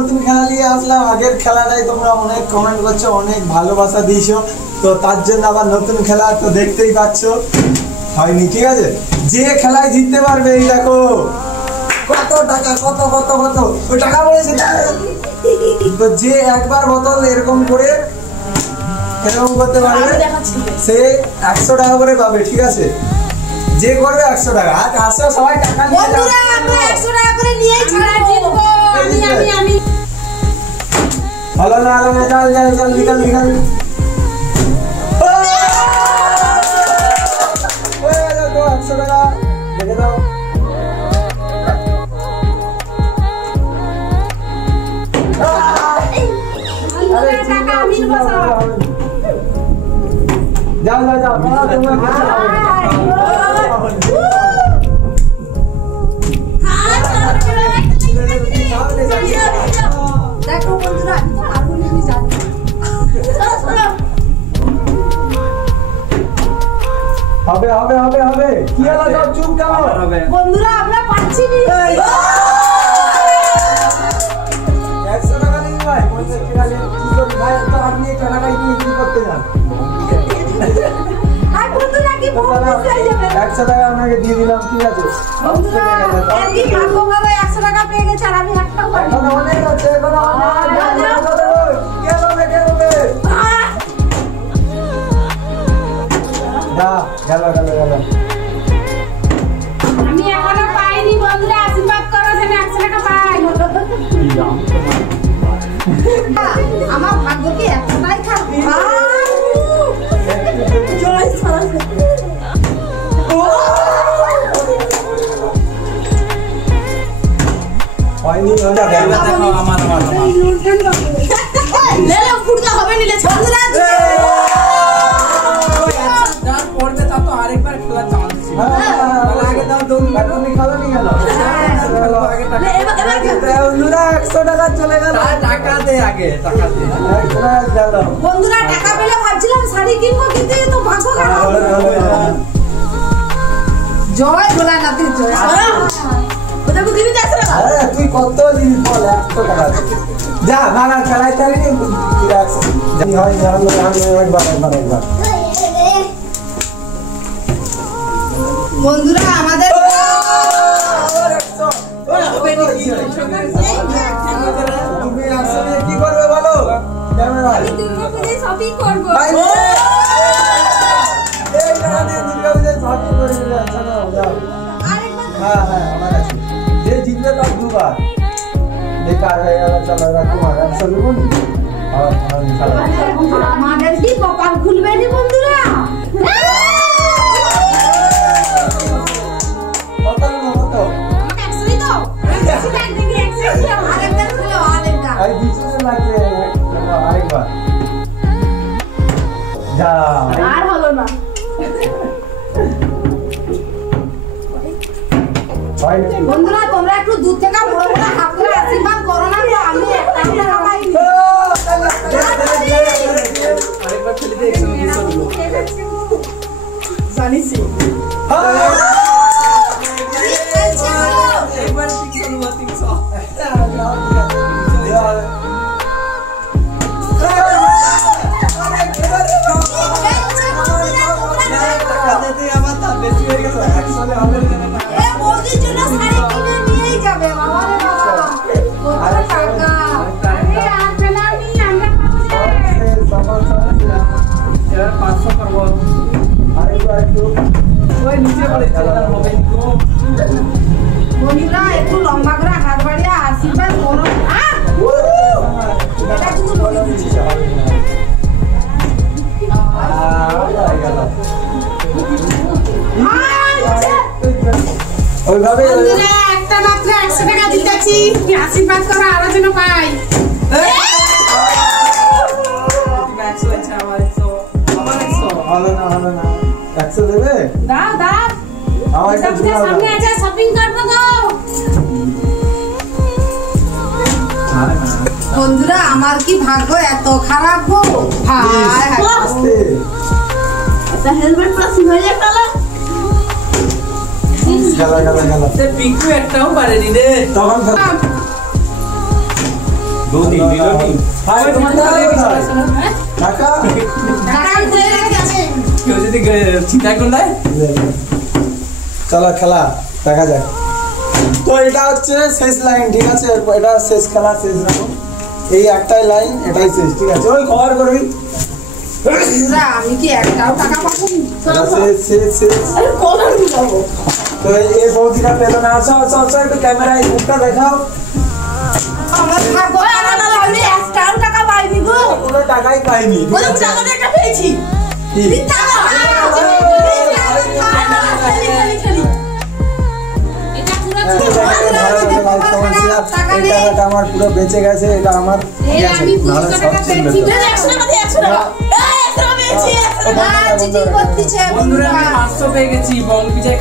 নতুন খেলা নিয়ে আসলাম। আগের খেলাটাই তোমরা অনেক কমেন্ট করছো, অনেক ভালোবাসা দিয়েছো, তো তার জন্য আবার নতুন খেলা তো দেখতেই পাচ্ছ হয়নি, ঠিক আছে। যে খেলায় জিততে পারবে এই দেখো কত টাকা, কত কত কত ওই টাকা বলেছে, তো যে একবার বোতল এরকম করে এরকম করতে পারবে সে 100 টাকা করে পাবে, ঠিক আছে। যে করবে 100 টাকা। আর আসো সবাই টাকা নিয়ে যাও, বন্ধুরা আমরা 100 টাকা করে নিয়েই ছাড়া জিতবো। আমি হলো না চল চল চল নিকাল নিকাল। ওই তো 100 টাকা দেখে দাও। আরে টাকা আমি বসাবো। যাও যাও যাও তোমরা দেখো বন্ধুরা আমি তো পারবো না, আমি জানি। হবে হবে হবে হবে কি হলো, যাও চুপ কেন বন্ধুরা আমরা পাচ্ছি না। 100 টাকা নিন ভাই, 50 টাকা নিন কি করি ভাই, তো আপনি এই টাকাটাই নিয়ে কি করতে যান। আর বন্ধুরা কি বলতে চাই যাবে, 100 টাকা আপনাকে দিয়ে দিলাম, ঠিক আছে। বন্ধুরা এই ভাগ্য ভালো 100 টাকা পেয়ে গেছে আর আমি একটাও পাইনি। এখন অনেক আছে, এখন গেল গেল গেল। আমি এখনো পাইনি বন্ধুরা, আশীর্বাদ করো যেন 100 টাকা পাই। আমার ভাগ্য কি এতটাই খারাপ? জয় সরস্বতী। হয়নি ওটা গেল, দেখো আমার আমার লেলে ফুটতে হবে নিলে বন্ধুরা। যার পড়বে তা তো আরেকবার খেলার চান্স ছিল। তাহলে আগে দাও দম কাটো, তুমি খালো নি গেল আগে টাকা বন্ধুরা 100 টাকা চলে গেল। টাকা দে, আগে টাকা দে। 100 টাকা গেল। বন্ধুরা টাকা পেলে ভাবছিলাম শাড়ি কিনবো, কিন্তু এই তো ভাগ্য খারাপ। জয় ভোলানাথের জয়। ওটা তো দিবি 100 টাকা। আরে তুই কত দিন বল 100 টাকা যা না না খেলাই চালি নি জানি হয় না হলো আমি একবার একবার একবার। বন্ধুরা আমাদের তুমি আসলে কি করবে বলো, ক্যামেরা আমি দুর্গাপূজায় শপিং করব। এই টাকা দিয়ে দুর্গাপূজায় শপিং করে নিলে আচ্ছা না যাও। হ্যাঁ হ্যাঁ আমার আছে, যে জিতবে তার দুবার বেকার হয়ে গেল। চলো এবার তোমার 100 দেবো নি আমাদের কি কপাল খুলবে নি বন্ধুরা। কত নেবো কত? আমাকে 100ই দাও। 100 টাকা দিবি, 100 দাও। আরেকটা খুলো, আরেকটা। এই বিচুনে লাগবে আরেকবার যা। আর হলো না। বন্ধুরা তোমরা একটু দূর থেকে বড় বড় হাত করে আশীর্বাদ করো না, তো আমি একটা টাকা পাইনি। আরেকবার খেলে দিয়ে একসঙ্গে 200 দিবো। জানিস একবার 300 দিবো, 300। টাকা দে দে, আমার তা বেশি হয়ে গেছে। 100 দে হবে না। মোদির জন্য শাড়ি কিনে নিয়েই যাবে বাবা রে বাবা। কত টাকা। আরে আর পেলাম নি, আমরা এবার 500 করবো। আরেকবার একটু ওই নিচে পড়ে চলে হবে তো। বন্ধুরা একটু লম্বা করে হাত বাড়িয়ে আশীর্বাদ করো। এটা কিন্তু বলে দিচ্ছি। ওইভাবে বন্ধুরা একটা মাত্র 100 টাকা দিতেছি, আশীর্বাদ করো আরো যেন পাই। 100 আছে, আমার 100, আমার 100। হবে না হবে না 100 দেবে। দাও দাও, আমার একটা দুর্গাপূজার সামনে আছে, শপিং করবো গো। বন্ধুরা আমার কি ভাগ্য এত খারাপ গো ভাই। আস্তে এটা হেলমেট পাসিং হয়ে গেল। গেল গেল গেল। সে পিকু একটাও পারেনি রে। তখন বৌদি বিলনি ভাই তোমার টাকা কোথায়? টাকা টাকা ভুলে গেছে। কেউ যদি চিন্তা করলে চলো খেলা দেখা যাক। তো এটা হচ্ছে শেষ লাইন, ঠিক আছে? এটা শেষ খেলা, শেষ রাউন্ড। এই একটাই লাইন, এটাই শেষ, ঠিক আছে? ওই কভার করবি। বন্ধুরা, আমি কি একটাও টাকা পাবো? এটা শেষ শেষ শেষ। আরে কলার যাবো। তো এই বৌদিটা পেলো না। আসো আসো আসো, একটু ক্যামেরায় মুখটা দেখাও। আমার ভাগ্য খারাপ, আমি একটাও টাকা পাইনি গো। কোনো টাকাই পাইনি, ঠিক বলো আছে? টাকাটা একটা পেয়েছি। কি? মিথ্যা কথা। খেলি। এটা পুরো হ্যাঁ, ভালো লাগে, like, comment, share। এই টাকাটা আমার পুরো বেঁচে গেছে, এটা আমার ঠিক আছে, আমি 200 নাহলে সব টাকা ছিল পেয়েছি। তো। 100 টাকা দিয়ে 100 টাকা। এই 100 পেয়েছি, 100 টাকা। চিটিং করতেছে বন্ধুরা আমি বন্ধুরা। 500 পেয়ে গেছি বল বিজয়